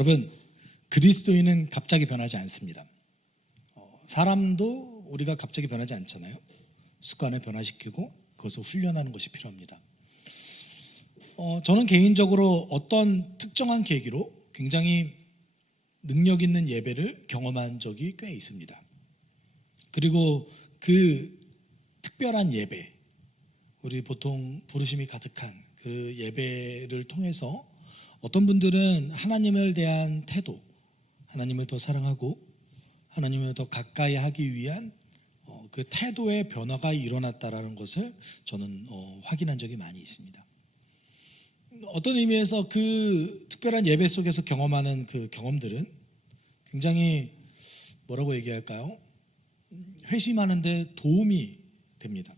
여러분, 그리스도인은 갑자기 변하지 않습니다. 사람도 우리가 갑자기 변하지 않잖아요. 습관을 변화시키고 그것을 훈련하는 것이 필요합니다. 저는 개인적으로 어떤 특정한 계기로 굉장히 능력 있는 예배를 경험한 적이 꽤 있습니다. 그리고 그 특별한 예배, 우리 보통 부르심이 가득한 그 예배를 통해서 어떤 분들은 하나님을 대한 태도, 하나님을 더 사랑하고 하나님을 더 가까이 하기 위한 그 태도의 변화가 일어났다라는 것을 저는 확인한 적이 많이 있습니다. 어떤 의미에서 그 특별한 예배 속에서 경험하는 그 경험들은 굉장히 뭐라고 얘기할까요? 회심하는데 도움이 됩니다.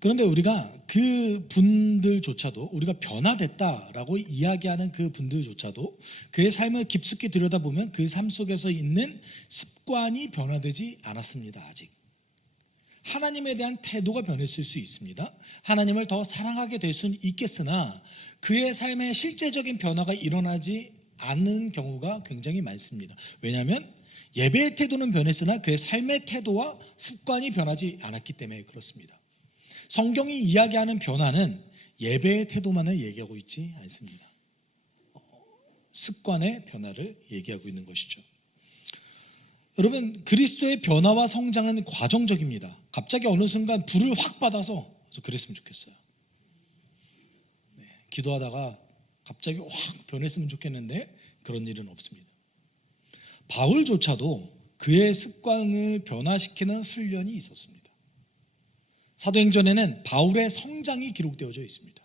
그런데 우리가 그 분들조차도, 우리가 변화됐다라고 이야기하는 그 분들조차도 그의 삶을 깊숙이 들여다보면 그 삶 속에서 있는 습관이 변화되지 않았습니다. 아직. 하나님에 대한 태도가 변했을 수 있습니다. 하나님을 더 사랑하게 될 수는 있겠으나 그의 삶에 실제적인 변화가 일어나지 않는 경우가 굉장히 많습니다. 왜냐하면 예배의 태도는 변했으나 그의 삶의 태도와 습관이 변하지 않았기 때문에 그렇습니다. 성경이 이야기하는 변화는 예배의 태도만을 얘기하고 있지 않습니다. 습관의 변화를 얘기하고 있는 것이죠. 여러분, 그리스도의 변화와 성장은 과정적입니다. 갑자기 어느 순간 불을 확 받아서 그랬으면 좋겠어요. 기도하다가 갑자기 확 변했으면 좋겠는데 그런 일은 없습니다. 바울조차도 그의 습관을 변화시키는 훈련이 있었습니다. 사도행전에는 바울의 성장이 기록되어져 있습니다.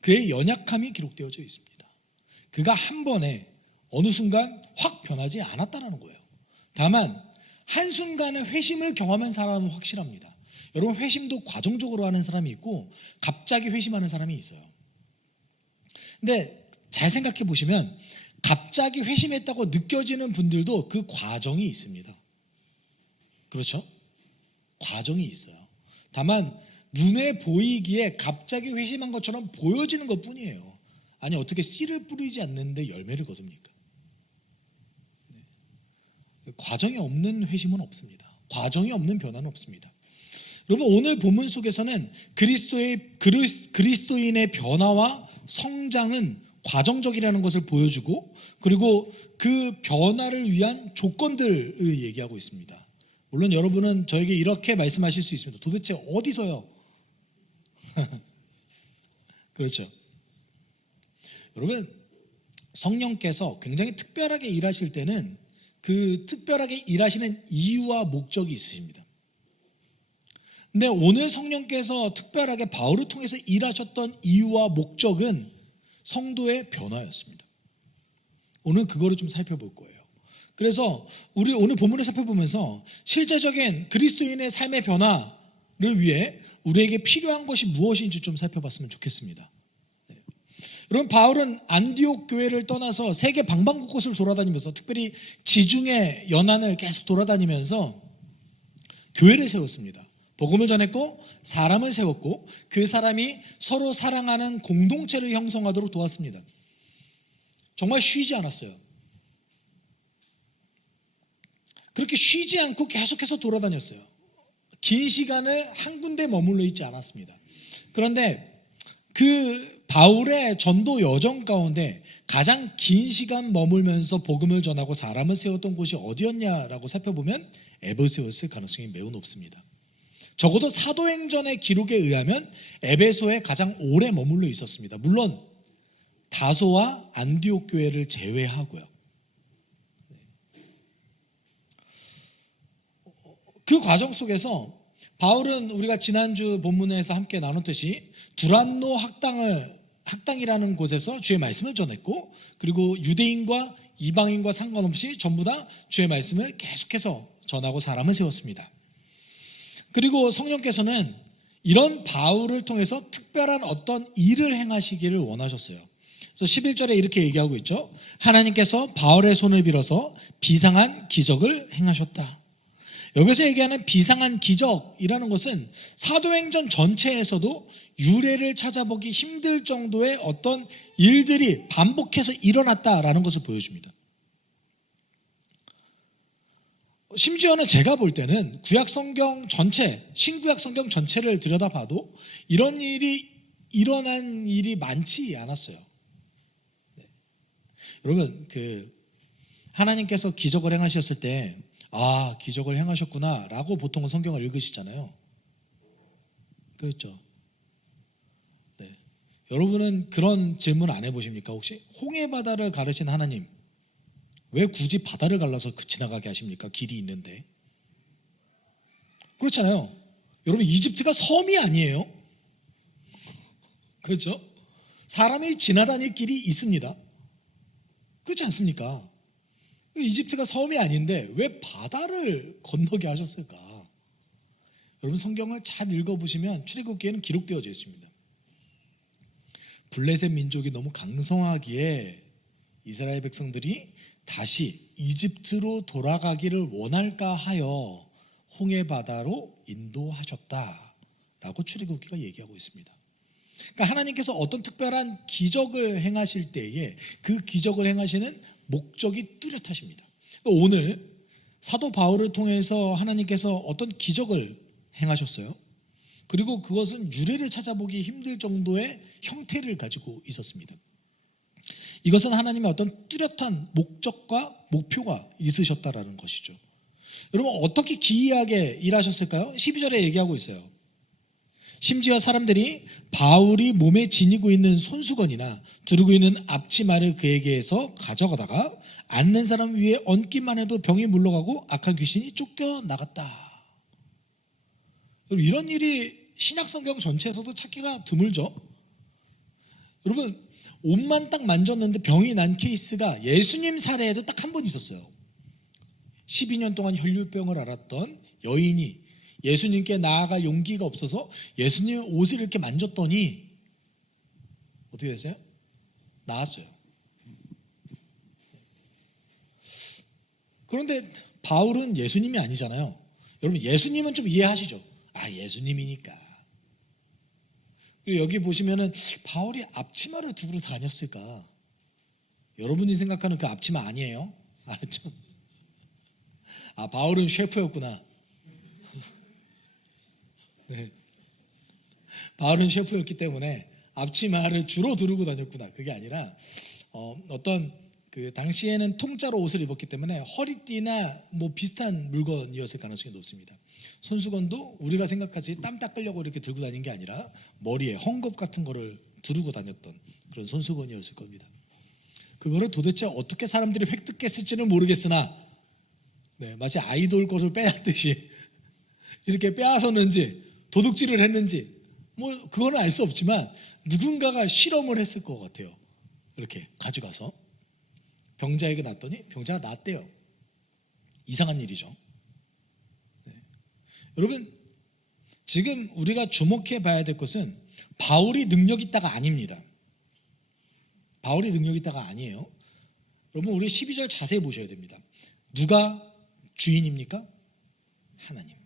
그의 연약함이 기록되어져 있습니다. 그가 한 번에 어느 순간 확 변하지 않았다는 거예요. 다만 한순간의 회심을 경험한 사람은 확실합니다. 여러분, 회심도 과정적으로 하는 사람이 있고 갑자기 회심하는 사람이 있어요. 근데 잘 생각해 보시면 갑자기 회심했다고 느껴지는 분들도 그 과정이 있습니다. 그렇죠? 과정이 있어요. 다만 눈에 보이기에 갑자기 회심한 것처럼 보여지는 것뿐이에요. 아니, 어떻게 씨를 뿌리지 않는데 열매를 거둡니까? 과정이 없는 회심은 없습니다. 과정이 없는 변화는 없습니다. 여러분, 오늘 본문 속에서는 그리스도인의 변화와 성장은 과정적이라는 것을 보여주고, 그리고 그 변화를 위한 조건들을 얘기하고 있습니다. 물론 여러분은 저에게 이렇게 말씀하실 수 있습니다. 도대체 어디서요? 그렇죠. 여러분, 성령께서 굉장히 특별하게 일하실 때는 그 특별하게 일하시는 이유와 목적이 있으십니다. 근데 오늘 성령께서 특별하게 바울을 통해서 일하셨던 이유와 목적은 성도의 변화였습니다. 오늘 그거를 좀 살펴볼 거예요. 그래서 우리 오늘 본문을 살펴보면서 실제적인 그리스도인의 삶의 변화를 위해 우리에게 필요한 것이 무엇인지 좀 살펴봤으면 좋겠습니다. 여러분, 바울은 안디옥 교회를 떠나서 세계 방방곳곳을 돌아다니면서, 특별히 지중해 연안을 계속 돌아다니면서 교회를 세웠습니다. 복음을 전했고 사람을 세웠고 그 사람이 서로 사랑하는 공동체를 형성하도록 도왔습니다. 정말 쉬지 않았어요. 그렇게 쉬지 않고 계속해서 돌아다녔어요. 긴 시간을 한 군데 머물러 있지 않았습니다. 그런데 그 바울의 전도 여정 가운데 가장 긴 시간 머물면서 복음을 전하고 사람을 세웠던 곳이 어디였냐라고 살펴보면 에베소였을 가능성이 매우 높습니다. 적어도 사도행전의 기록에 의하면 에베소에 가장 오래 머물러 있었습니다. 물론 다소와 안디옥 교회를 제외하고요. 그 과정 속에서 바울은 우리가 지난주 본문에서 함께 나눴듯이 두란노 학당이라는 곳에서 주의 말씀을 전했고, 그리고 유대인과 이방인과 상관없이 전부 다 주의 말씀을 계속해서 전하고 사람을 세웠습니다. 그리고 성령께서는 이런 바울을 통해서 특별한 어떤 일을 행하시기를 원하셨어요. 그래서 11절에 이렇게 얘기하고 있죠. 하나님께서 바울의 손을 빌어서 비상한 기적을 행하셨다. 여기서 얘기하는 비상한 기적이라는 것은 사도행전 전체에서도 유래를 찾아보기 힘들 정도의 어떤 일들이 반복해서 일어났다라는 것을 보여줍니다. 심지어는 제가 볼 때는 구약 성경 전체, 신구약 성경 전체를 들여다봐도 이런 일이 일어난 일이 많지 않았어요. 네. 여러분, 하나님께서 기적을 행하셨을 때, 아, 기적을 행하셨구나 라고 보통은 성경을 읽으시잖아요. 그렇죠? 네. 여러분은 그런 질문 안 해보십니까? 혹시 홍해 바다를 가르신 하나님, 왜 굳이 바다를 갈라서 지나가게 하십니까? 길이 있는데. 그렇잖아요. 여러분, 이집트가 섬이 아니에요. 그렇죠? 사람이 지나다닐 길이 있습니다. 그렇지 않습니까? 이집트가 섬이 아닌데 왜 바다를 건너게 하셨을까? 여러분, 성경을 잘 읽어보시면 출애굽기에는 기록되어져 있습니다. 블레셋 민족이 너무 강성하기에 이스라엘 백성들이 다시 이집트로 돌아가기를 원할까 하여 홍해 바다로 인도하셨다라고 출애굽기가 얘기하고 있습니다. 그러니까 하나님께서 어떤 특별한 기적을 행하실 때에 그 기적을 행하시는 목적이 뚜렷하십니다. 그러니까 오늘 사도 바울을 통해서 하나님께서 어떤 기적을 행하셨어요. 그리고 그것은 유래를 찾아보기 힘들 정도의 형태를 가지고 있었습니다. 이것은 하나님의 어떤 뚜렷한 목적과 목표가 있으셨다라는 것이죠. 여러분, 어떻게 기이하게 일하셨을까요? 12절에 얘기하고 있어요. 심지어 사람들이 바울이 몸에 지니고 있는 손수건이나 두르고 있는 앞치마를 그에게서 가져가다가 앉는 사람 위에 얹기만 해도 병이 물러가고 악한 귀신이 쫓겨나갔다. 이런 일이 신약성경 전체에서도 찾기가 드물죠. 여러분, 옷만 딱 만졌는데 병이 난 케이스가 예수님 사례에도 딱 한 번 있었어요. 12년 동안 혈류병을 앓았던 여인이 예수님께 나아갈 용기가 없어서 예수님 옷을 이렇게 만졌더니 어떻게 됐어요? 나았어요. 그런데 바울은 예수님이 아니잖아요. 여러분, 예수님은 좀 이해하시죠? 아, 예수님이니까. 그리고 여기 보시면은 바울이 앞치마를 두고 다녔을까? 여러분이 생각하는 그 앞치마 아니에요? 알았죠? 아, 바울은 셰프였구나. 네. 바울은 셰프였기 때문에 앞치마를 주로 두르고 다녔구나. 그게 아니라 어떤 당시에는 통짜로 옷을 입었기 때문에 허리띠나 뭐 비슷한 물건이었을 가능성이 높습니다. 손수건도 우리가 생각하지 땀 닦으려고 이렇게 들고 다닌 게 아니라 머리에 헝겊 같은 거를 두르고 다녔던 그런 손수건이었을 겁니다. 그거를 도대체 어떻게 사람들이 획득했을지는 모르겠으나 마치 아이돌 것을 빼앗듯이 이렇게 빼앗았는지 도둑질을 했는지 뭐 그거는 알 수 없지만 누군가가 실험을 했을 것 같아요. 이렇게 가져가서 병자에게 놨더니 병자가 낫대요. 이상한 일이죠. 여러분, 지금 우리가 주목해 봐야 될 것은 바울이 능력 있다가 아닙니다. 바울이 능력 있다가 아니에요. 여러분, 우리 12절 자세히 보셔야 됩니다. 누가 주인입니까? 하나님.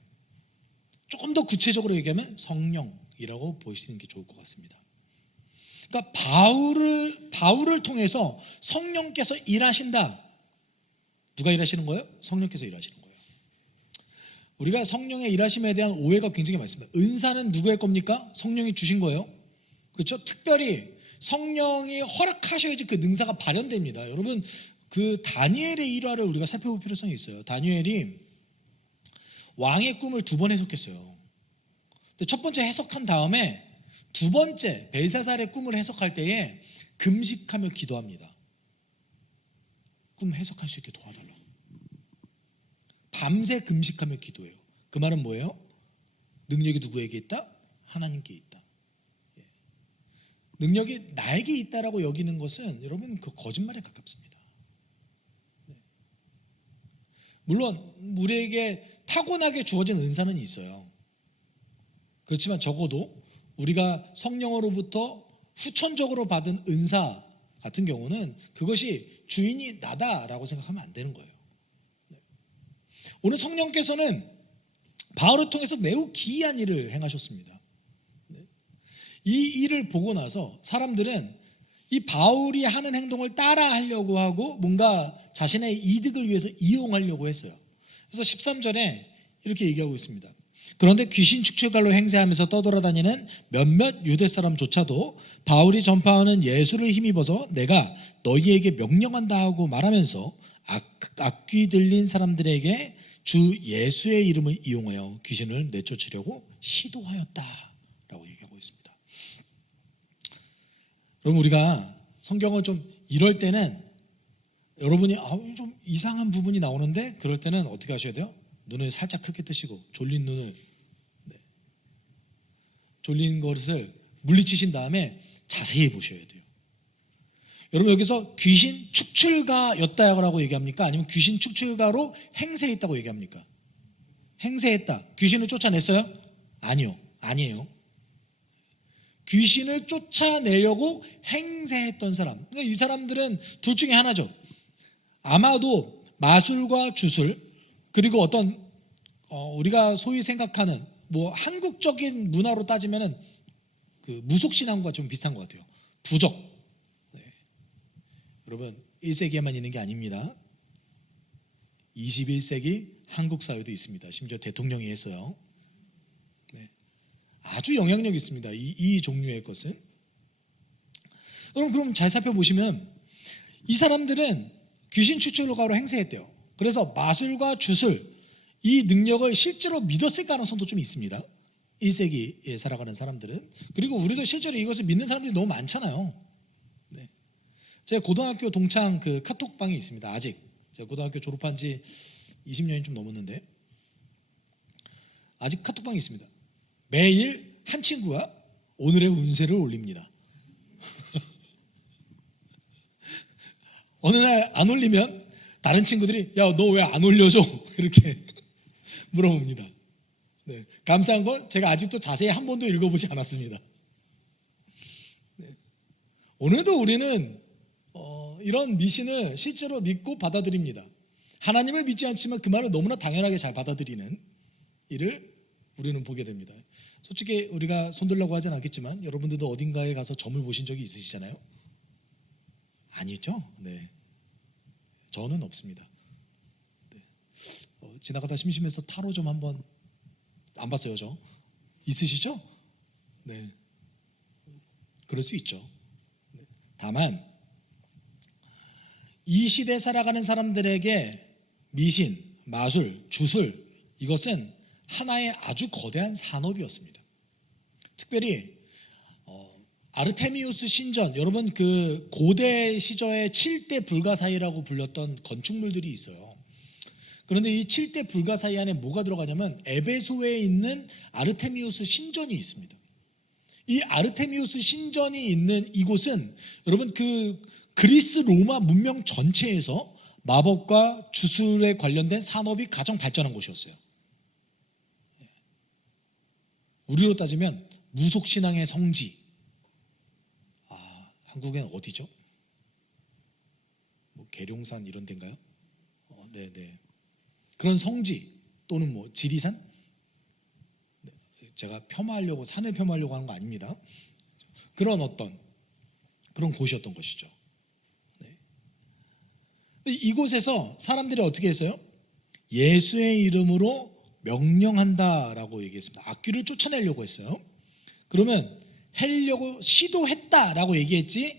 조금 더 구체적으로 얘기하면 성령이라고 보시는 게 좋을 것 같습니다. 그러니까 바울을 통해서 성령께서 일하신다. 누가 일하시는 거예요? 성령께서 일하시는 거예요. 우리가 성령의 일하심에 대한 오해가 굉장히 많습니다. 은사는 누구의 겁니까? 성령이 주신 거예요. 그렇죠? 특별히 성령이 허락하셔야지 그 능사가 발현됩니다. 여러분, 그 다니엘의 일화를 우리가 살펴볼 필요성이 있어요. 다니엘이 왕의 꿈을 2번 해석했어요. 근데 첫 번째 해석한 다음에 두 번째 벨사살의 꿈을 해석할 때에 금식하며 기도합니다. 꿈 해석할 수 있게 도와달라. 밤새 금식하며 기도해요. 그 말은 뭐예요? 능력이 누구에게 있다? 하나님께 있다. 능력이 나에게 있다라고 여기는 것은 여러분 그 거짓말에 가깝습니다. 물론 우리에게 타고나게 주어진 은사는 있어요. 그렇지만 적어도 우리가 성령으로부터 후천적으로 받은 은사 같은 경우는 그것이 주인이 나다라고 생각하면 안 되는 거예요. 오늘 성령께서는 바울을 통해서 매우 기이한 일을 행하셨습니다. 이 일을 보고 나서 사람들은 이 바울이 하는 행동을 따라 하려고 하고 뭔가 자신의 이득을 위해서 이용하려고 했어요. 그래서 13절에 이렇게 얘기하고 있습니다. 그런데 귀신 축출갈로 행세하면서 떠돌아다니는 몇몇 유대 사람조차도 바울이 전파하는 예수를 힘입어서 내가 너희에게 명령한다 하고 말하면서 악귀 들린 사람들에게 주 예수의 이름을 이용하여 귀신을 내쫓으려고 시도하였다라고 얘기하고 있습니다. 여러분, 우리가 성경을 좀 이럴 때는 여러분이 좀 이상한 부분이 나오는데 그럴 때는 어떻게 하셔야 돼요? 눈을 살짝 크게 뜨시고 졸린 눈을 졸린 것을 물리치신 다음에 자세히 보셔야 돼요. 여러분, 여기서 귀신 축출가였다라고 얘기합니까? 아니면 귀신 축출가로 행세했다고 얘기합니까? 행세했다. 귀신을 쫓아냈어요? 아니에요. 귀신을 쫓아내려고 행세했던 사람. 그러니까 이 사람들은 둘 중에 하나죠. 아마도 마술과 주술, 그리고 어떤 우리가 소위 생각하는 뭐 한국적인 문화로 따지면은 그 무속신앙과 좀 비슷한 것 같아요. 부적. 네. 여러분, 1세기에만 있는 게 아닙니다. 21세기 한국 사회도 있습니다. 심지어 대통령이 했어요. 네. 아주 영향력이 있습니다. 이 종류의 것은. 그럼 잘 살펴보시면 이 사람들은 귀신 추출가로 행세했대요. 그래서 마술과 주술, 이 능력을 실제로 믿었을 가능성도 좀 있습니다. 1세기에 살아가는 사람들은. 그리고 우리도 실제로 이것을 믿는 사람들이 너무 많잖아요. 네. 제가 고등학교 동창 그 카톡방이 있습니다. 아직 제가 고등학교 졸업한 지 20년이 좀 넘었는데 아직 카톡방이 있습니다. 매일 한 친구가 오늘의 운세를 올립니다. 어느 날 안 올리면 다른 친구들이 야, 너 왜 안 올려줘? 이렇게 물어봅니다. 네. 감사한 건 제가 아직도 자세히 한 번도 읽어보지 않았습니다. 네. 오늘도 우리는 이런 미신을 실제로 믿고 받아들입니다. 하나님을 믿지 않지만 그 말을 너무나 당연하게 잘 받아들이는 일을 우리는 보게 됩니다. 솔직히 우리가 손들라고 하진 않겠지만 여러분들도 어딘가에 가서 점을 보신 적이 있으시잖아요? 아니죠? 네. 저는 없습니다. 네. 지나가다 심심해서 타로 좀 한번 안 봤어요, 저. 있으시죠? 네. 그럴 수 있죠. 네. 다만 이 시대에 살아가는 사람들에게 미신, 마술, 주술 이것은 하나의 아주 거대한 산업이었습니다. 특별히 아르테미우스 신전, 여러분 그 고대 시절의 7대 불가사의라고 불렸던 건축물들이 있어요. 그런데 이 7대 불가사의 안에 뭐가 들어가냐면 에베소에 있는 아르테미우스 신전이 있습니다. 이 아르테미우스 신전이 있는 이곳은 여러분 그 그리스 로마 문명 전체에서 마법과 주술에 관련된 산업이 가장 발전한 곳이었어요. 우리로 따지면 무속신앙의 성지. 한국엔 어디죠? 뭐 계룡산 이런 데인가요? 네네. 그런 성지 또는 뭐 지리산? 제가 폄하하려고 산을 폄하하려고 하는 거 아닙니다. 그런 그런 곳이었던 것이죠. 네. 이곳에서 사람들이 어떻게 했어요? 예수의 이름으로 명령한다라고 얘기했습니다. 악귀를 쫓아내려고 했어요. 그러면 하려고 시도했다라고 얘기했지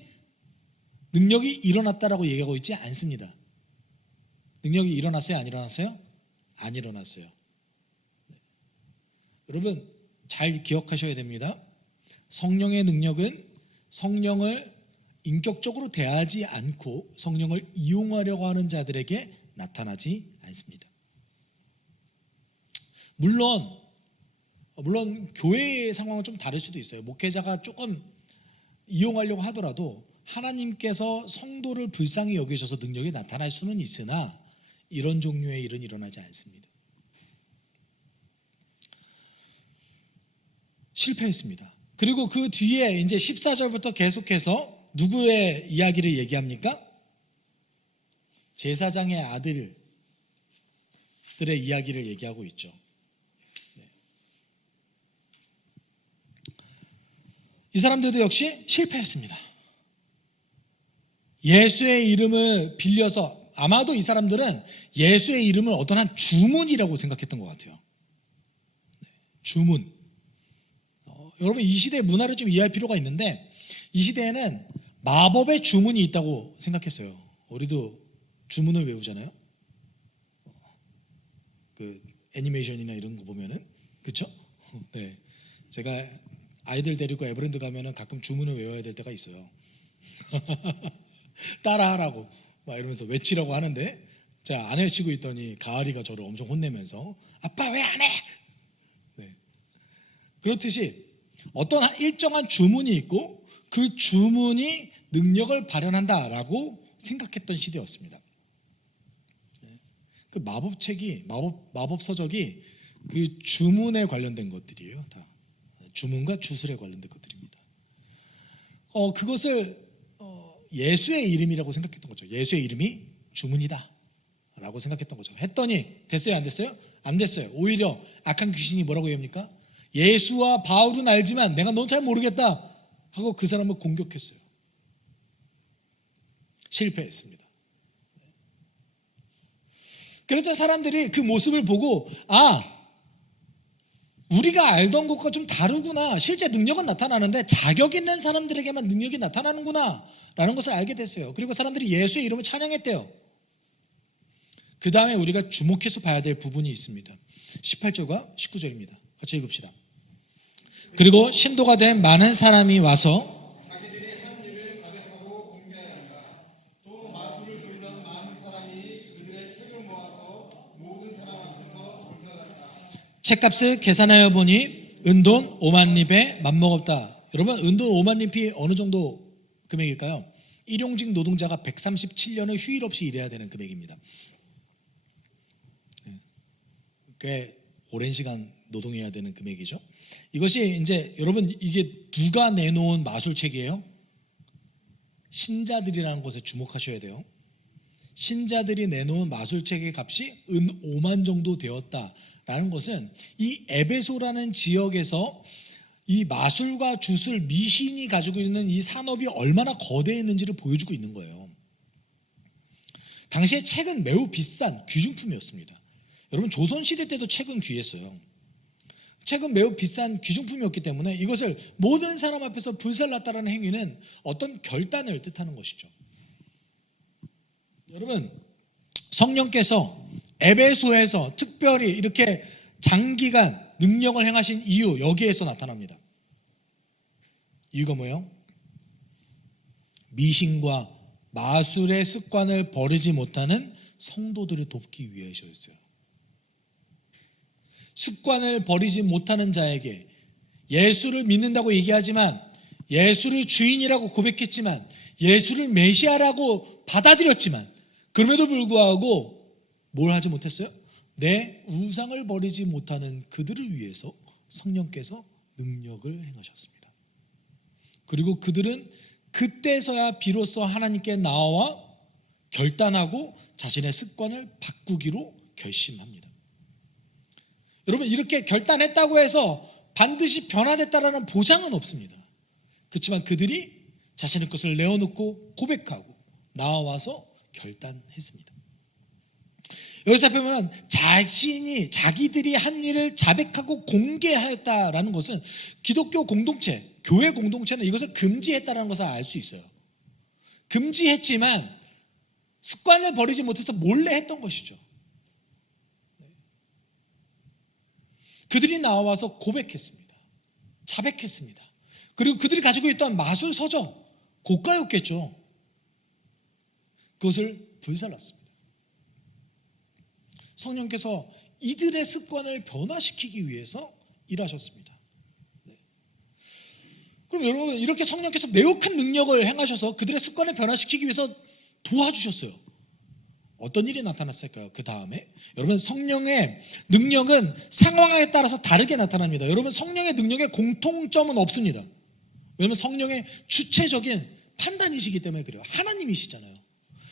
능력이 일어났다라고 얘기하고 있지 않습니다. 능력이 일어났어요? 안 일어났어요? 안 일어났어요. 네. 여러분 잘 기억하셔야 됩니다. 성령의 능력은 성령을 인격적으로 대하지 않고 성령을 이용하려고 하는 자들에게 나타나지 않습니다. 물론 교회의 상황은 좀 다를 수도 있어요. 목회자가 조금 이용하려고 하더라도 하나님께서 성도를 불쌍히 여기셔서 능력이 나타날 수는 있으나 이런 종류의 일은 일어나지 않습니다. 실패했습니다. 그리고 그 뒤에 이제 14절부터 계속해서 누구의 이야기를 얘기합니까? 제사장의 아들들의 이야기를 얘기하고 있죠. 이 사람들도 역시 실패했습니다. 예수의 이름을 빌려서 아마도 이 사람들은 예수의 이름을 어떤 한 주문이라고 생각했던 것 같아요. 주문. 여러분 이 시대의 문화를 좀 이해할 필요가 있는데 이 시대에는 마법의 주문이 있다고 생각했어요. 우리도 주문을 외우잖아요. 그 애니메이션이나 이런 거 보면은 그렇죠? 네, 제가 아이들 데리고 에버랜드 가면은 가끔 주문을 외워야 될 때가 있어요. 따라하라고 막 이러면서 외치라고 하는데 제가 안 외치고 있더니 가을이가 저를 엄청 혼내면서 아빠 왜 안 해? 네. 그렇듯이 어떤 일정한 주문이 있고 그 주문이 능력을 발현한다라고 생각했던 시대였습니다. 그 마법책이 마법 서적이 그 주문에 관련된 것들이에요. 다 주문과 주술에 관련된 것들입니다. 그것을 예수의 이름이라고 생각했던 거죠. 예수의 이름이 주문이다 라고 생각했던 거죠. 했더니 됐어요? 안 됐어요? 안 됐어요. 오히려 악한 귀신이 뭐라고 얘기합니까? 예수와 바울은 알지만 내가 넌 잘 모르겠다 하고 그 사람을 공격했어요. 실패했습니다. 그랬던 사람들이 그 모습을 보고 우리가 알던 것과 좀 다르구나. 실제 능력은 나타나는데 자격 있는 사람들에게만 능력이 나타나는구나 라는 것을 알게 됐어요. 그리고 사람들이 예수의 이름을 찬양했대요. 그 다음에 우리가 주목해서 봐야 될 부분이 있습니다. 18절과 19절입니다. 같이 읽읍시다. 그리고 신도가 된 많은 사람이 와서 자기들이 한 일을 자백하고 공개하였다. 또 마술을 부리던 많은 사람이 그들의 책을 모아서 모든 사람 앞에서 불살랐다. 책값을 계산하여 보니 은돈 5만 립에 맘먹었다. 여러분 은돈 5만 립이 어느 정도 금액일까요? 일용직 노동자가 137년을 휴일 없이 일해야 되는 금액입니다. 꽤 오랜 시간 노동해야 되는 금액이죠. 이것이 이제 여러분 이게 누가 내놓은 마술책이에요? 신자들이라는 것에 주목하셔야 돼요. 신자들이 내놓은 마술책의 값이 은 5만 정도 되었다라는 것은 이 에베소라는 지역에서 이 마술과 주술, 미신이 가지고 있는 이 산업이 얼마나 거대했는지를 보여주고 있는 거예요. 당시에 책은 매우 비싼 귀중품이었습니다. 여러분 조선시대 때도 책은 귀했어요. 책은 매우 비싼 귀중품이었기 때문에 이것을 모든 사람 앞에서 불살랐다는 행위는 어떤 결단을 뜻하는 것이죠. 여러분 성령께서 에베소에서 특별히 이렇게 장기간 능력을 행하신 이유 여기에서 나타납니다. 이유가 뭐예요? 미신과 마술의 습관을 버리지 못하는 성도들을 돕기 위해서였어요. 습관을 버리지 못하는 자에게 예수를 믿는다고 얘기하지만 예수를 주인이라고 고백했지만 예수를 메시아라고 받아들였지만 그럼에도 불구하고 뭘 하지 못했어요? 내 우상을 버리지 못하는 그들을 위해서 성령께서 능력을 행하셨습니다. 그리고 그들은 그때서야 비로소 하나님께 나와 결단하고 자신의 습관을 바꾸기로 결심합니다. 여러분 이렇게 결단했다고 해서 반드시 변화됐다라는 보장은 없습니다. 그렇지만 그들이 자신의 것을 내어놓고 고백하고 나와서 결단했습니다. 여기서 보면 자기들이 한 일을 자백하고 공개하였다라는 것은 기독교 공동체, 교회 공동체는 이것을 금지했다는 것을 알 수 있어요. 금지했지만 습관을 버리지 못해서 몰래 했던 것이죠. 그들이 나와서 고백했습니다. 자백했습니다. 그리고 그들이 가지고 있던 마술 서적, 고가였겠죠. 그것을 불살랐습니다. 성령께서 이들의 습관을 변화시키기 위해서 일하셨습니다. 네. 그럼 여러분 이렇게 성령께서 매우 큰 능력을 행하셔서 그들의 습관을 변화시키기 위해서 도와주셨어요. 어떤 일이 나타났을까요? 그 다음에 여러분 성령의 능력은 상황에 따라서 다르게 나타납니다. 여러분 성령의 능력에 공통점은 없습니다. 왜냐하면 성령의 주체적인 판단이시기 때문에 그래요. 하나님이시잖아요.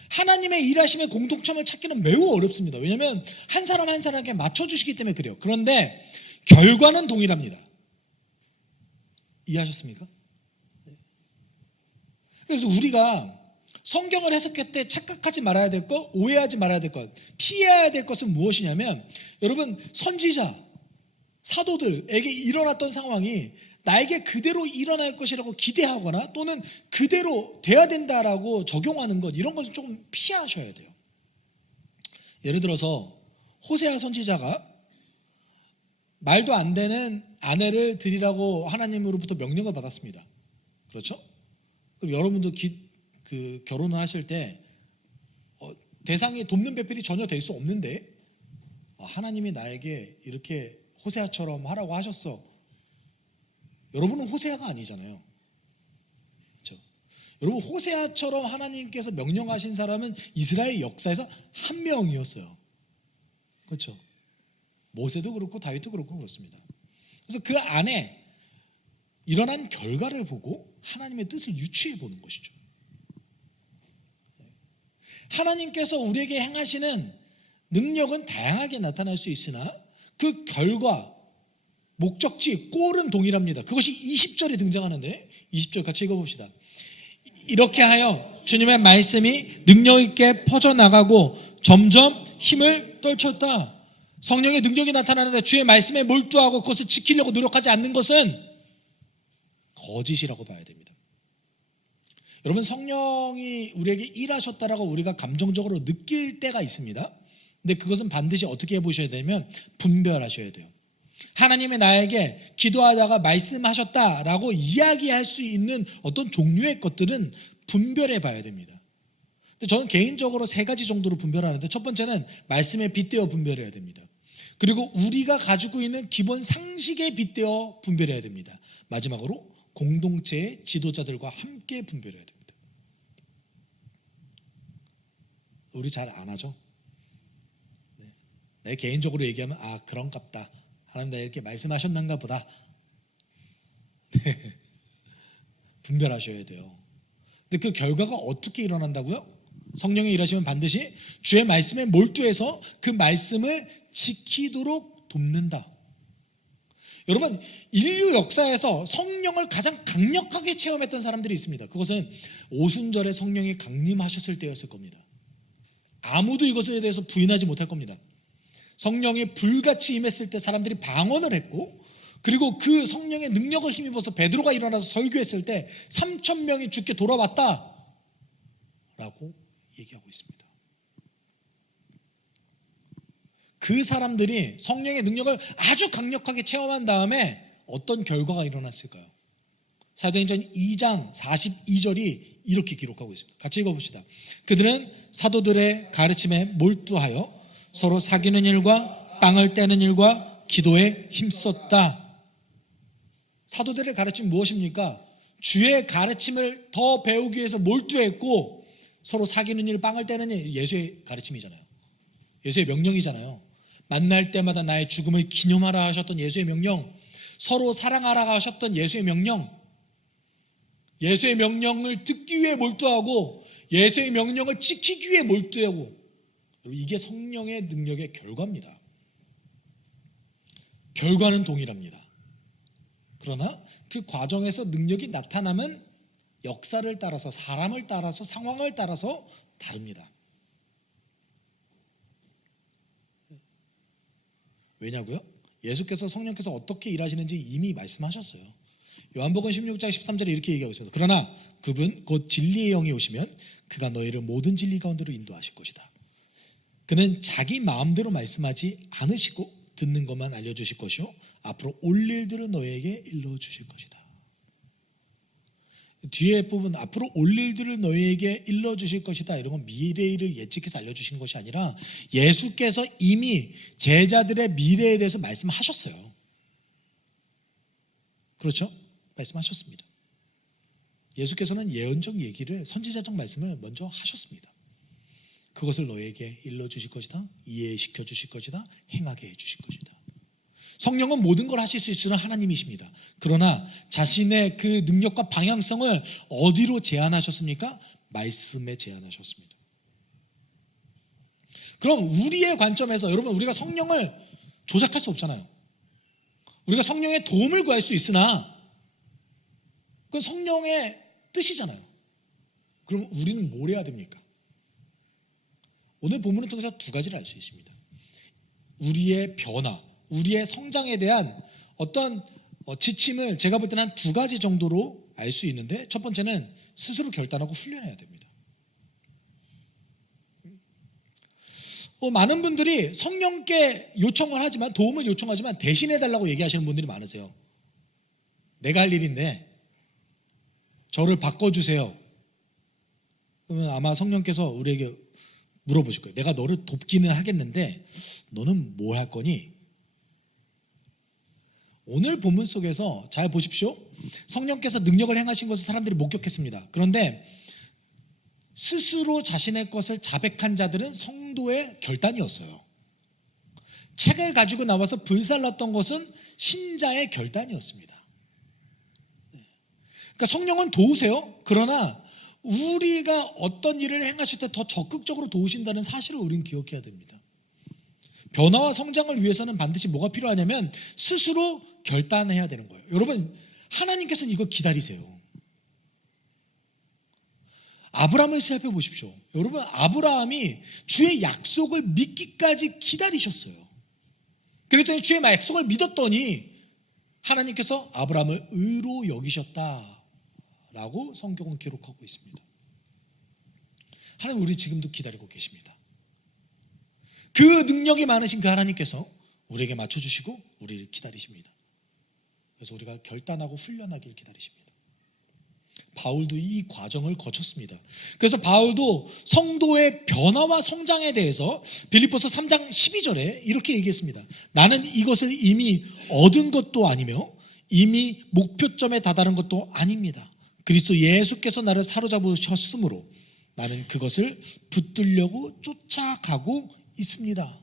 하나님의 일하심의 공통점을 찾기는 매우 어렵습니다. 왜냐하면 한 사람 한 사람에게 맞춰주시기 때문에 그래요. 그런데 결과는 동일합니다. 이해하셨습니까? 그래서 우리가 성경을 해석할 때 착각하지 말아야 될 것, 오해하지 말아야 될 것, 피해야 될 것은 무엇이냐면, 여러분, 선지자, 사도들에게 일어났던 상황이 나에게 그대로 일어날 것이라고 기대하거나 또는 그대로 돼야 된다라고 적용하는 것, 이런 것은 조금 피하셔야 돼요. 예를 들어서 호세아 선지자가 말도 안 되는 아내를 드리라고 하나님으로부터 명령을 받았습니다. 그렇죠? 그럼 여러분도 결혼을 하실 때 대상이 돕는 배필이 전혀 될 수 없는데 하나님이 나에게 이렇게 호세아처럼 하라고 하셨어. 여러분은 호세아가 아니잖아요. 그렇죠? 여러분, 호세아처럼 하나님께서 명령하신 사람은 이스라엘 역사에서 한 명이었어요. 그렇죠? 모세도 그렇고 다윗도 그렇고 그렇습니다. 그래서 그 안에 일어난 결과를 보고 하나님의 뜻을 유추해 보는 것이죠. 하나님께서 우리에게 행하시는 능력은 다양하게 나타날 수 있으나 그 결과, 목적지, 꼴은 동일합니다. 그것이 20절에 등장하는데 20절 같이 읽어봅시다. 이렇게 하여 주님의 말씀이 능력 있게 퍼져나가고 점점 힘을 떨쳤다. 성령의 능력이 나타나는데 주의 말씀에 몰두하고 그것을 지키려고 노력하지 않는 것은 거짓이라고 봐야 됩니다. 여러분, 성령이 우리에게 일하셨다라고 우리가 감정적으로 느낄 때가 있습니다. 근데 그것은 반드시 어떻게 해보셔야 되면 분별하셔야 돼요. 하나님이 나에게 기도하다가 말씀하셨다라고 이야기할 수 있는 어떤 종류의 것들은 분별해 봐야 됩니다. 근데 저는 개인적으로 3가지 정도로 분별하는데, 첫 번째는 말씀에 빗대어 분별해야 됩니다. 그리고 우리가 가지고 있는 기본 상식에 빗대어 분별해야 됩니다. 마지막으로 공동체의 지도자들과 함께 분별해야 됩니다. 우리 잘 안 하죠? 내 개인적으로 얘기하면 그런갑다. 하나님 나에게 이렇게 말씀하셨는가 보다. 분별하셔야 돼요. 근데 그 결과가 어떻게 일어난다고요? 성령이 일하시면 반드시 주의 말씀에 몰두해서 그 말씀을 지키도록 돕는다. 여러분, 인류 역사에서 성령을 가장 강력하게 체험했던 사람들이 있습니다. 그것은 오순절에 성령이 강림하셨을 때였을 겁니다. 아무도 이것에 대해서 부인하지 못할 겁니다. 성령이 불같이 임했을 때 사람들이 방언을 했고, 그리고 그 성령의 능력을 힘입어서 베드로가 일어나서 설교했을 때 3,000명이 주께 돌아왔다 라고 얘기하고 있습니다. 그 사람들이 성령의 능력을 아주 강력하게 체험한 다음에 어떤 결과가 일어났을까요? 사도행전 2장 42절이 이렇게 기록하고 있습니다. 같이 읽어봅시다. 그들은 사도들의 가르침에 몰두하여 서로 사귀는 일과 빵을 떼는 일과 기도에 힘썼다. 사도들의 가르침이 무엇입니까? 주의 가르침을 더 배우기 위해서 몰두했고, 서로 사귀는 일, 빵을 떼는 일, 예수의 가르침이잖아요. 예수의 명령이잖아요. 만날 때마다 나의 죽음을 기념하라 하셨던 예수의 명령, 서로 사랑하라 하셨던 예수의 명령, 예수의 명령을 듣기 위해 몰두하고 예수의 명령을 지키기 위해 몰두하고, 이게 성령의 능력의 결과입니다. 결과는 동일합니다. 그러나 그 과정에서 능력이 나타나면 역사를 따라서, 사람을 따라서, 상황을 따라서 다릅니다. 왜냐고요? 예수께서, 성령께서 어떻게 일하시는지 이미 말씀하셨어요. 요한복음 16장 13절에 이렇게 얘기하고 있습니다. 그러나 그분 곧 진리의 영이 오시면 그가 너희를 모든 진리 가운데로 인도하실 것이다. 그는 자기 마음대로 말씀하지 않으시고 듣는 것만 알려주실 것이요 앞으로 올 일들을 너희에게 일러주실 것이다. 뒤에 부분, 앞으로 올 일들을 너희에게 일러주실 것이다, 이런 건 미래의 일을 예측해서 알려주신 것이 아니라 예수께서 이미 제자들의 미래에 대해서 말씀하셨어요. 그렇죠? 말씀하셨습니다. 예수께서는 예언적 얘기를, 선지자적 말씀을 먼저 하셨습니다. 그것을 너희에게 일러주실 것이다, 이해시켜 주실 것이다, 행하게 해주실 것이다. 성령은 모든 걸 하실 수 있으나 하나님이십니다. 그러나 자신의 그 능력과 방향성을 어디로 제한하셨습니까? 말씀에 제한하셨습니다. 그럼 우리의 관점에서, 여러분, 우리가 성령을 조작할 수 없잖아요. 우리가 성령의 도움을 구할 수 있으나 그건 성령의 뜻이잖아요. 그럼 우리는 뭘 해야 됩니까? 오늘 본문을 통해서 두 가지를 알 수 있습니다. 우리의 변화, 우리의 성장에 대한 어떤 지침을 제가 볼 때는 한 두 가지 정도로 알 수 있는데, 첫 번째는 스스로 결단하고 훈련해야 됩니다. 많은 분들이 성령께 요청을 하지만, 도움을 요청하지만 대신해달라고 얘기하시는 분들이 많으세요. 내가 할 일인데 저를 바꿔주세요. 그러면 아마 성령께서 우리에게 물어보실 거예요. 내가 너를 돕기는 하겠는데 너는 뭐 할 거니? 오늘 본문 속에서 잘 보십시오. 성령께서 능력을 행하신 것을 사람들이 목격했습니다. 그런데 스스로 자신의 것을 자백한 자들은 성도의 결단이었어요. 책을 가지고 나와서 불살랐던 것은 신자의 결단이었습니다. 그러니까 성령은 도우세요. 그러나 우리가 어떤 일을 행하실 때 더 적극적으로 도우신다는 사실을 우리는 기억해야 됩니다. 변화와 성장을 위해서는 반드시 뭐가 필요하냐면 스스로 결단해야 되는 거예요. 여러분, 하나님께서는 이거 기다리세요. 아브라함을 살펴보십시오. 여러분, 아브라함이 주의 약속을 믿기까지 기다리셨어요. 그랬더니 주의 약속을 믿었더니 하나님께서 아브라함을 의로 여기셨다라고 성경은 기록하고 있습니다. 하나님, 우리 지금도 기다리고 계십니다. 그 능력이 많으신 그 하나님께서 우리에게 맞춰주시고 우리를 기다리십니다. 그래서 우리가 결단하고 훈련하길 기다리십니다. 바울도 이 과정을 거쳤습니다. 그래서 바울도 성도의 변화와 성장에 대해서 빌립보서 3장 12절에 이렇게 얘기했습니다. 나는 이것을 이미 얻은 것도 아니며 이미 목표점에 다다른 것도 아닙니다. 그리스도 예수께서 나를 사로잡으셨으므로 나는 그것을 붙들려고 쫓아가고 있습니다.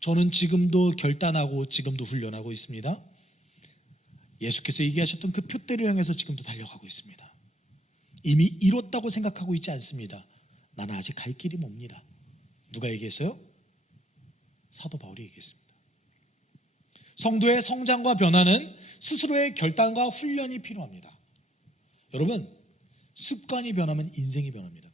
저는 지금도 결단하고 지금도 훈련하고 있습니다. 예수께서 얘기하셨던 그 표대를 향해서 지금도 달려가고 있습니다. 이미 이뤘다고 생각하고 있지 않습니다. 나는 아직 갈 길이 멉니다. 누가 얘기했어요? 사도 바울이 얘기했습니다. 성도의 성장과 변화는 스스로의 결단과 훈련이 필요합니다. 여러분, 습관이 변하면 인생이 변합니다.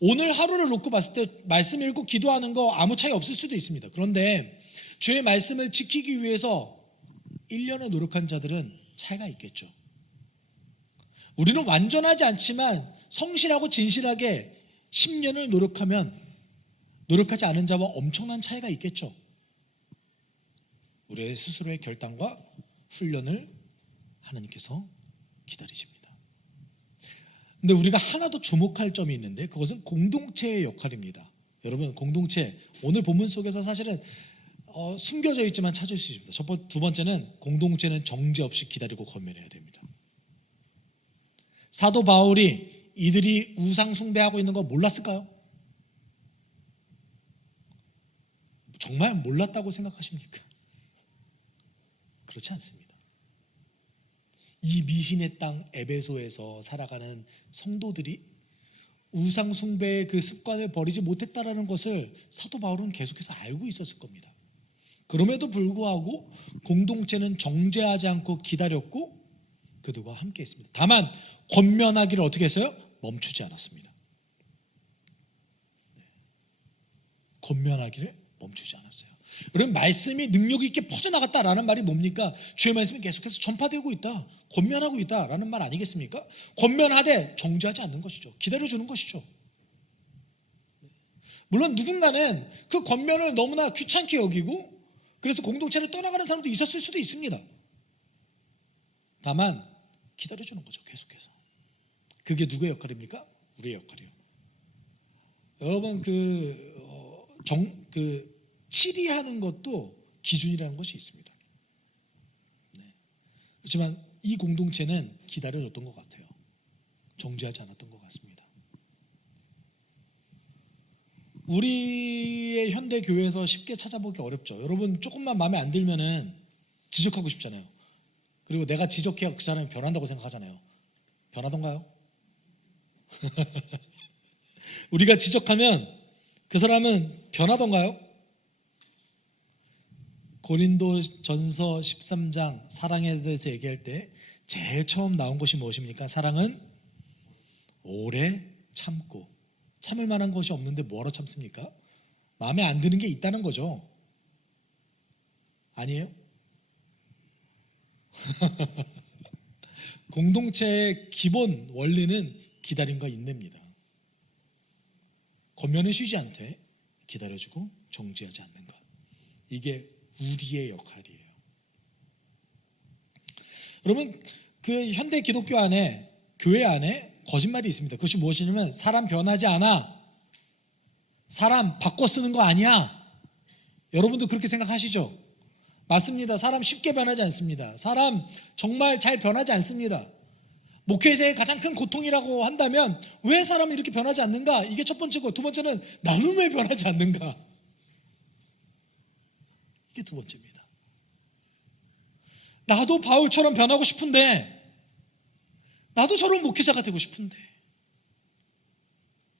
오늘 하루를 놓고 봤을 때 말씀 읽고 기도하는 거 아무 차이 없을 수도 있습니다. 그런데 주의 말씀을 지키기 위해서 1년을 노력한 자들은 차이가 있겠죠. 우리는 완전하지 않지만 성실하고 진실하게 10년을 노력하지 않은 자와 엄청난 차이가 있겠죠. 우리의 스스로의 결단과 훈련을 하나님께서 기다리십니다. 근데 우리가 하나 더 주목할 점이 있는데 그것은 공동체의 역할입니다. 여러분, 공동체, 오늘 본문 속에서 사실은 숨겨져 있지만 찾을 수 있습니다. 두 번째는 공동체는 정죄 없이 기다리고 권면해야 됩니다. 사도 바울이 이들이 우상 숭배하고 있는 거 몰랐을까요? 정말 몰랐다고 생각하십니까? 그렇지 않습니다. 이 미신의 땅 에베소에서 살아가는 성도들이 우상 숭배의 그 습관을 버리지 못했다라는 것을 사도 바울은 계속해서 알고 있었을 겁니다. 그럼에도 불구하고 공동체는 정죄하지 않고 기다렸고 그들과 함께 했습니다. 다만 권면하기를 어떻게 했어요? 멈추지 않았습니다. 권면하기를 멈추지 않았어요. 여러분, 말씀이 능력 있게 퍼져나갔다라는 말이 뭡니까? 주의 말씀이 계속해서 전파되고 있다, 권면하고 있다라는 말 아니겠습니까? 권면하되 정죄하지 않는 것이죠. 기다려주는 것이죠. 물론 누군가는 그 권면을 너무나 귀찮게 여기고 그래서 공동체를 떠나가는 사람도 있었을 수도 있습니다. 다만 기다려주는 거죠. 계속해서. 그게 누구의 역할입니까? 우리의 역할이요. 여러분, 치리하는 것도 기준이라는 것이 있습니다. 네. 그렇지만 이 공동체는 기다려줬던 것 같아요. 정죄하지 않았던 것 같습니다. 우리의 현대 교회에서 쉽게 찾아보기 어렵죠. 여러분, 조금만 마음에 안 들면은 지적하고 싶잖아요. 그리고 내가 지적해야 그 사람이 변한다고 생각하잖아요. 변하던가요? 우리가 지적하면 그 사람은 변하던가요? 고린도전서 13장 사랑에 대해서 얘기할 때 제일 처음 나온 것이 무엇입니까? 사랑은 오래 참고. 참을 만한 것이 없는데 뭐하러 참습니까? 마음에 안 드는 게 있다는 거죠. 아니에요? 공동체의 기본 원리는 기다림과 인내입니다. 겉면에 쉬지 않되 기다려주고 정죄하지 않는 것. 이게 우리의 역할이에요. 여러분, 그 현대 기독교 안에, 교회 안에 거짓말이 있습니다. 그것이 무엇이냐면 사람 변하지 않아. 사람 바꿔 쓰는 거 아니야. 여러분도 그렇게 생각하시죠? 맞습니다. 사람 쉽게 변하지 않습니다. 사람 정말 잘 변하지 않습니다. 목회자의 가장 큰 고통이라고 한다면 왜 사람이 이렇게 변하지 않는가? 이게 첫 번째고, 두 번째는 나는 왜 변하지 않는가? 이게 두 번째입니다. 나도 바울처럼 변하고 싶은데, 나도 저런 목회자가 되고 싶은데,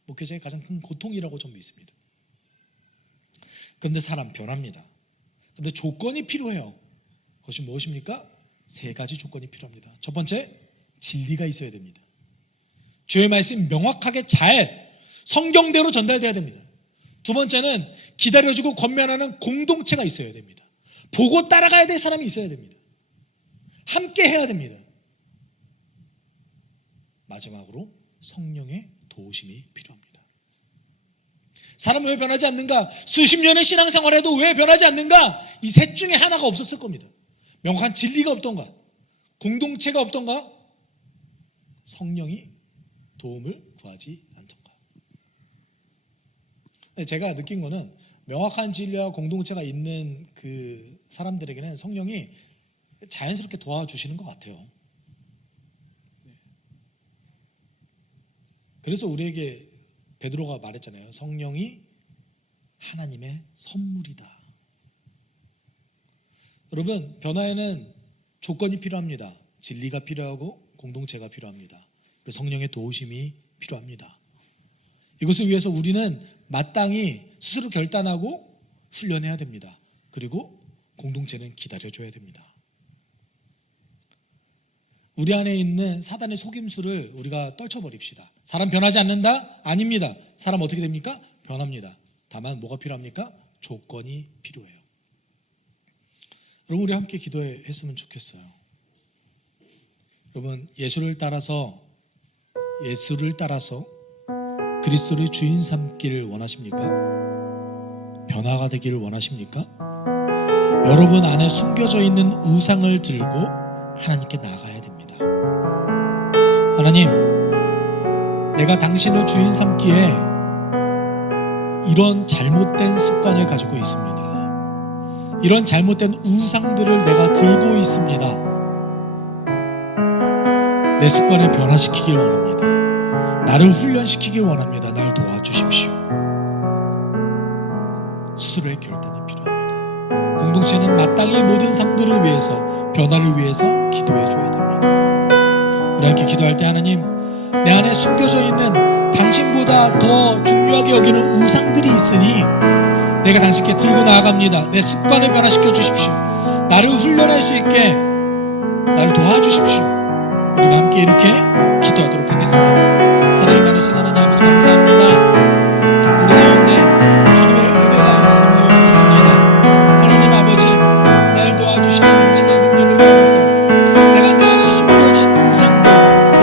목회자의 가장 큰 고통이라고 저는 믿습니다. 그런데 사람 변합니다. 그런데 조건이 필요해요. 그것이 무엇입니까? 세 가지 조건이 필요합니다. 첫 번째, 진리가 있어야 됩니다. 주의 말씀이 명확하게 잘 성경대로 전달돼야 됩니다. 두 번째는 기다려주고 권면하는 공동체가 있어야 됩니다. 보고 따라가야 될 사람이 있어야 됩니다. 함께 해야 됩니다. 마지막으로 성령의 도우심이 필요합니다. 사람은 왜 변하지 않는가? 수십 년의 신앙생활에도 왜 변하지 않는가? 이 셋 중에 하나가 없었을 겁니다. 명확한 진리가 없던가? 공동체가 없던가? 성령이 도움을 구하지 않던가? 제가 느낀 거는 명확한 진리와 공동체가 있는 그 사람들에게는 성령이 자연스럽게 도와주시는 것 같아요. 그래서 우리에게 베드로가 말했잖아요. 성령이 하나님의 선물이다. 여러분, 변화에는 조건이 필요합니다. 진리가 필요하고 공동체가 필요합니다. 그리고 성령의 도우심이 필요합니다. 이것을 위해서 우리는 마땅히 스스로 결단하고 훈련해야 됩니다. 그리고 공동체는 기다려줘야 됩니다. 우리 안에 있는 사단의 속임수를 우리가 떨쳐버립시다. 사람 변하지 않는다? 아닙니다. 사람 어떻게 됩니까? 변합니다. 다만 뭐가 필요합니까? 조건이 필요해요. 여러분, 우리 함께 기도했으면 좋겠어요. 여러분, 예수를 따라서 그리스도의 주인 삼기를 원하십니까? 변화가 되기를 원하십니까? 여러분 안에 숨겨져 있는 우상을 들고 하나님께 나아가야 됩니다. 하나님, 내가 당신을 주인 삼기에 이런 잘못된 습관을 가지고 있습니다. 이런 잘못된 우상들을 내가 들고 있습니다. 내 습관을 변화시키길 원합니다. 나를 훈련시키길 원합니다. 날 도와주십시오. 스스로의 결단이 필요합니다. 공동체는 마땅히 모든 상들을 위해서, 변화를 위해서 기도해줘야 됩니다. 이렇게 기도할 때 하나님, 내 안에 숨겨져 있는 당신보다 더 중요하게 여기는 우상들이 있으니 내가 당신께 들고 나아갑니다. 내 습관을 변화시켜 주십시오. 나를 훈련할 수 있게 나를 도와주십시오. 우리가 함께 이렇게 기도하도록 하겠습니다. 사랑이 많으신 하나님 아버지, 감사합니다. 우리 가운데 주님의 은혜가 있음을 믿습니다. 하나님 아버지, 날 도와주시는 당신의 능력을 통해서 내가 내 안에 숨겨진 우상들, 돈,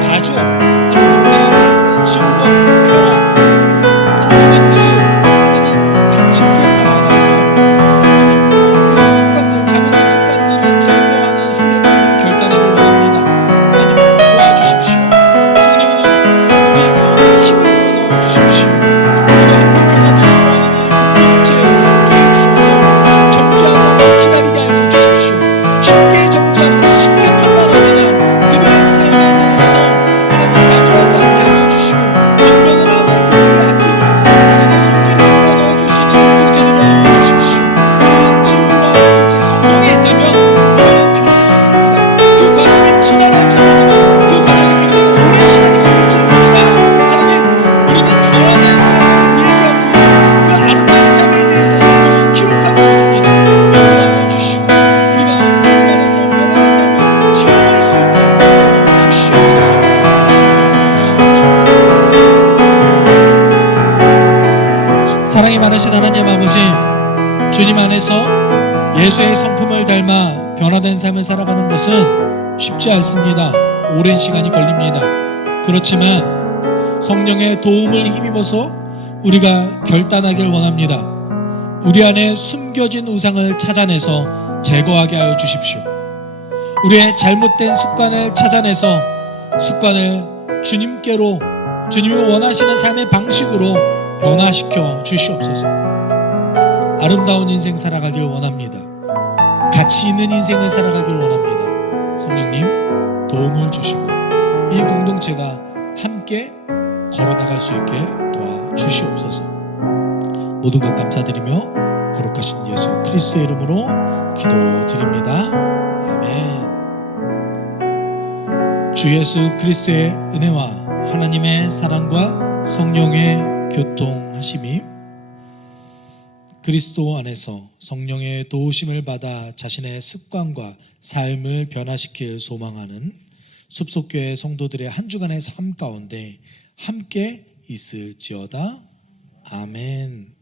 가족, 하나님 내 안에 있는 즐거움, 쾌락, 하나님 그것들을 하나님 당신께 나아가서 하나님 그 습관들, 잘못된 습관들을 제거하는 훈련을 결단하기를 원합니다. 하나님 도와주십시오. 성령님, 우리의 가운데 힘을 불어 넣어주십시오. 안에서 예수의 성품을 닮아 변화된 삶을 살아가는 것은 쉽지 않습니다. 오랜 시간이 걸립니다. 그렇지만 성령의 도움을 힘입어서 우리가 결단하길 원합니다. 우리 안에 숨겨진 우상을 찾아내서 제거하게 하여 주십시오. 우리의 잘못된 습관을 찾아내서 습관을 주님께로, 주님이 원하시는 삶의 방식으로 변화시켜 주시옵소서. 아름다운 인생 살아가길 원합니다. 가치 있는 인생을 살아가길 원합니다. 성령님 도움을 주시고 이 공동체가 함께 걸어나갈 수 있게 도와주시옵소서. 모든 것 감사드리며 거룩하신 예수 그리스도의 이름으로 기도드립니다. 아멘. 주 예수 그리스도의 은혜와 하나님의 사랑과 성령의 교통하심이 그리스도 안에서 성령의 도우심을 받아 자신의 습관과 삶을 변화시킬 소망하는 숲속교회 성도들의 한 주간의 삶 가운데 함께 있을지어다. 아멘.